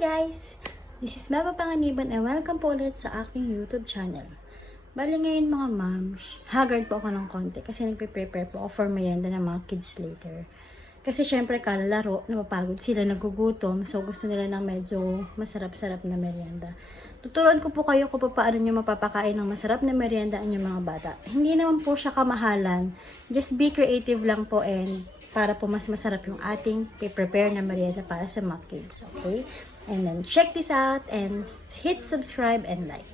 guys! This is Melba Panganiban and welcome po ulit sa aking YouTube channel. Bali ngayon mga moms, haggard po ako ng konti kasi nagpe-prepare po ako for merienda ng mga kids later. Kasi syempre kalalaro, napapagod sila, nagugutom, so gusto nila ng medyo masarap-sarap na merienda. Tuturuan ko po kayo kung paano nyo mapapakain ng masarap na merienda ang inyong mga bata. Hindi naman po siya kamahalan, just be creative lang po and para po mas masarap yung ating prepare na merienda para sa mga kids, okay? And then check this out and hit subscribe and like.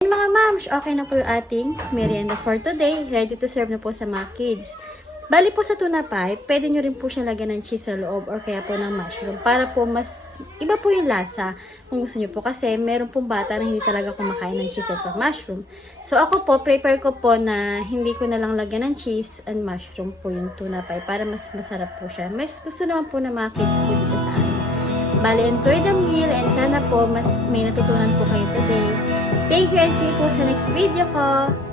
Mga moms, okay na po yung ating merienda for today. Ready to serve na po sa mga kids. Bali po sa tuna pie, pwede nyo rin po siya lagyan ng cheese sa loob or kaya po ng mushroom para po mas iba po yung lasa kung gusto nyo po. Kasi meron pong bata na hindi talaga kumakain ng cheese at mushroom. So ako po, prepare ko po na hindi ko na lang lagyan ng cheese and mushroom po yung tuna pie para mas masarap po siya. Mas gusto naman po na mga kids po dito sa amin. Bali, enjoy the meal and sana po mas may natutunan po kayo today. Thank you and see you po sa next video ko.